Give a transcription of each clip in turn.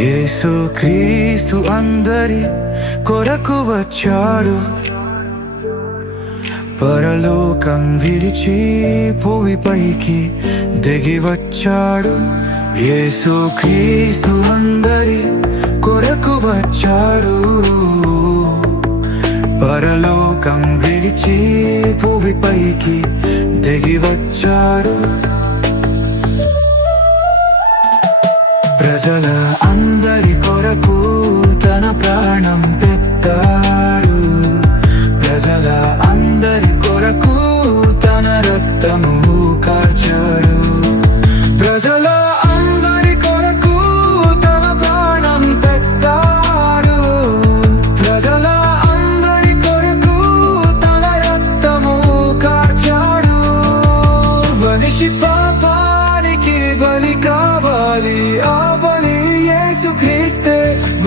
యేసుక్రీస్తు అందరి కొరకు వచ్చాడు. పరలోకం విడిచి భూమిపైకి దిగి వచ్చాడు. యేసుక్రీస్తు అందరి కొరకు వచ్చాడు. పరలోకం విడిచి భూమిపైకి దిగి వచ్చాడు. ప్రజల అందరి కొరకు తన ప్రాణం పెట్టాడు. ప్రజల అందరి కొరకు తన రక్తము కార్చాడు. ప్రజల అందరి కొరకు తన ప్రాణం పెట్టాడు. ప్రజల అందరి కొరకు తన రక్తము కార్చాడు. మనిషి పాపానికి బలి కావాలి, ఆ బలి యేసుక్రీస్తే.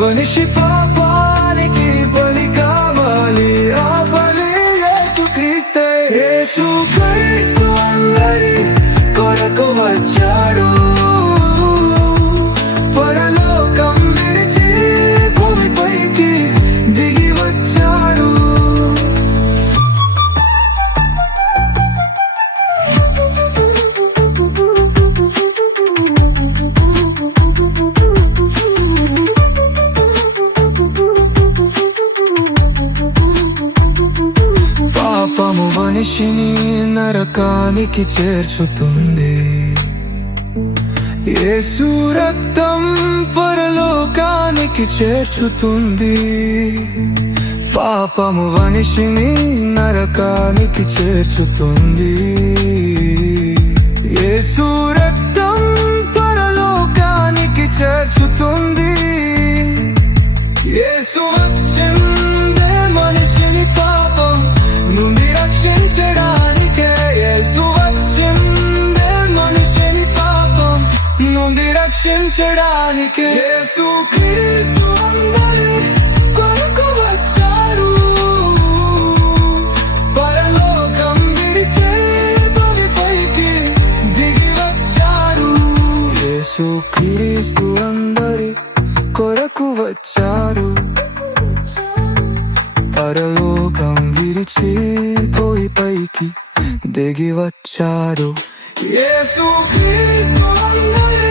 మనిషి పాపానికి బలి కావాలి, ఆ బలి యేసుక్రీస్తే. యేసుక్రీస్తు అందరి కొరకు వచ్చాడు. పరలోకం విడిచి భూమిపైకి దిగి వచ్చాడు. పాపము మనిషిని నరకానికి చేర్చుతుంది. యేసు రక్తం పరలోకానికి చేర్చుతుంది. పాపము మనిషిని నరకానికి చేర్చుతుంది. యేసు రక్తం పరలోకానికి చేర్చుతుంది. యేసు వచ్చిందే మనిషిని పాపం నుండి రక్షించడానికే. యేసు వచ్చిందే మనిషిని పాపం నుండి రక్షించడానికే. యేసుక్రీస్తు అందరి కొరకు వచ్చాడు. పరలోకం విడిచి భూమిపైకి దిగి వచ్చాడు. యేసుక్రీస్తు అందరి కొరకు వచ్చాడు. పరలోకం విడిచి భూమిపైకి దిగి వచ్చాడు. యేసుక్రీస్తు అందరి